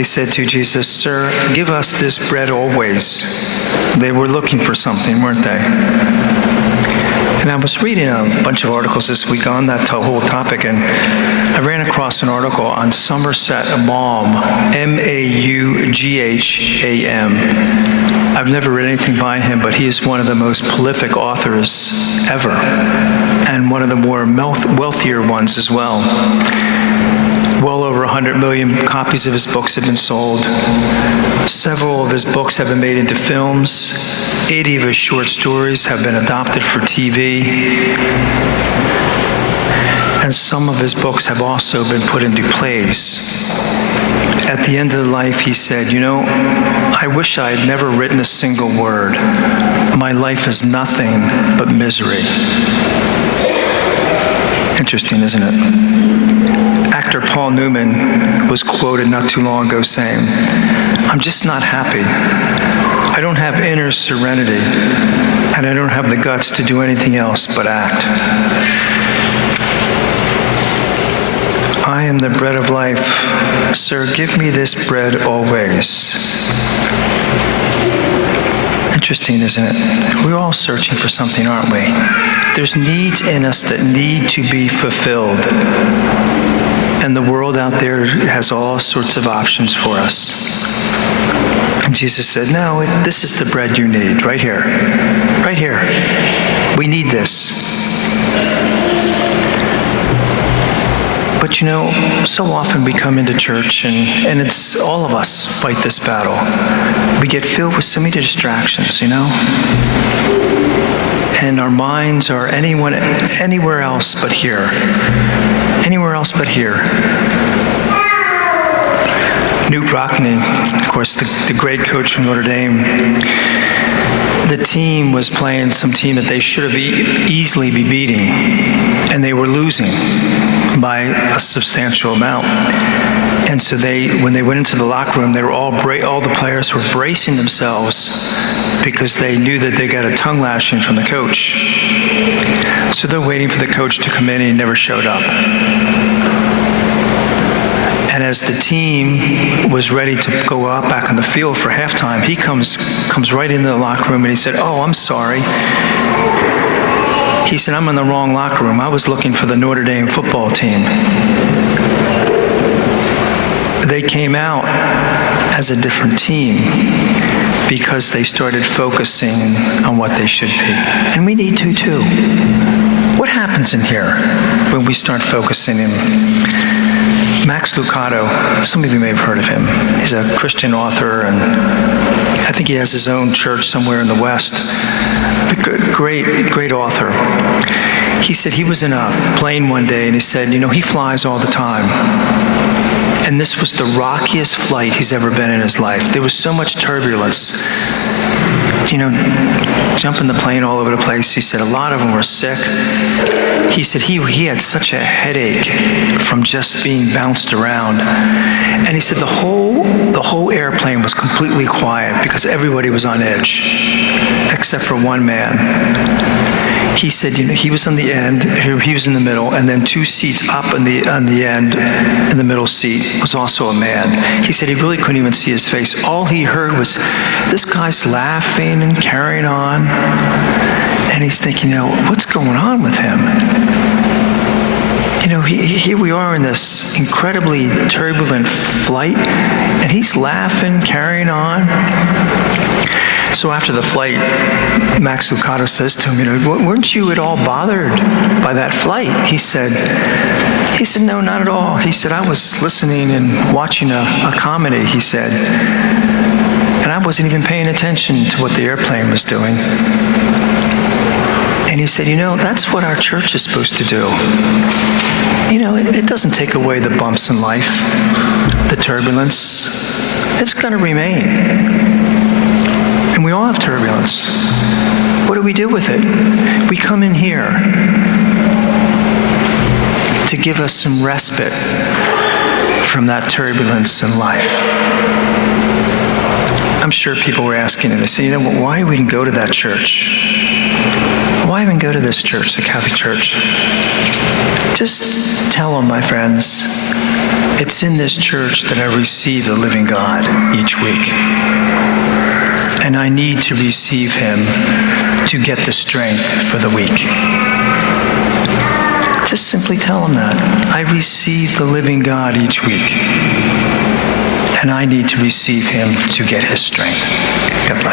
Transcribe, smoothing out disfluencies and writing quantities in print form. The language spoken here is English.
they said to Jesus, "Sir, give us this bread always." They were looking for something, weren't they? And I was reading a bunch of articles this week on that whole topic, and I ran across an article on Somerset Maugham, Maugham. I've never read anything by him, but he is one of the most prolific authors ever, and one of the more wealthier ones as well. Well over 100 million copies of his books have been sold. Several of his books have been made into films. 80 of his short stories have been adapted for TV. And some of his books have also been put into plays. At the end of life, he said, I wish I had never written a single word. My life is nothing but misery. Interesting, isn't it? Actor Paul Newman was quoted not too long ago saying, "I'm just not happy. I don't have inner serenity, and I don't have the guts to do anything else but act. I am the bread of life. Sir, give me this bread always." Interesting, isn't it? We're all searching for something, aren't we? There's needs in us that need to be fulfilled. And the world out there has all sorts of options for us. And Jesus said, "No, this is the bread you need, right here. Right here. We need this." But so often we come into church and it's all of us fight this battle. We get filled with so many distractions, And our minds are anywhere else but here. Anywhere else but here. Knute Rockne, of course, the great coach from Notre Dame, the team was playing some team that they should have easily be beating, and they were losing by a substantial amount. And so when they went into the locker room, they were all the players were bracing themselves because they knew that they got a tongue lashing from the coach. So they're waiting for the coach to come in, and he never showed up. And as the team was ready to go out back on the field for halftime, he comes right into the locker room and he said, "Oh, I'm sorry." He said, "I'm in the wrong locker room. I was looking for the Notre Dame football team." They came out as a different team because they started focusing on what they should be. And we need to too. What happens in here when we start focusing in? Max Lucado, some of you may have heard of him. He's a Christian author, and I think he has his own church somewhere in the West. Great author. He said he was in a plane one day, and he said, he flies all the time. And this was the rockiest flight he's ever been in his life. There was so much turbulence. Jumping the plane all over the place. He said a lot of them were sick. He said he had such a headache from just being bounced around. And he said the whole airplane was completely quiet because everybody was on edge, except for one man. He said, he was on the end, he was in the middle, and then 2 seats up on the end, in the middle seat, was also a man. He said he really couldn't even see his face. All he heard was, this guy's laughing and carrying on. And he's thinking, what's going on with him? Here we are in this incredibly turbulent flight, and he's laughing, carrying on. So after the flight, Max Lucado says to him, weren't you at all bothered by that flight? He said, no, not at all. He said, I was listening and watching a comedy, he said, and I wasn't even paying attention to what the airplane was doing. And he said, that's what our church is supposed to do. It doesn't take away the bumps in life, the turbulence. It's going to remain. And we all have turbulence. What do we do with it? We come in here to give us some respite from that turbulence in life. I'm sure people were asking, and they say, why we didn't go to that church? Why even go to this church, the Catholic Church? Just tell them, my friends, it's in this church that I receive the living God each week. And I need to receive him to get the strength for the week. Just simply tell them that. I receive the living God each week. And I need to receive him to get his strength. God bless.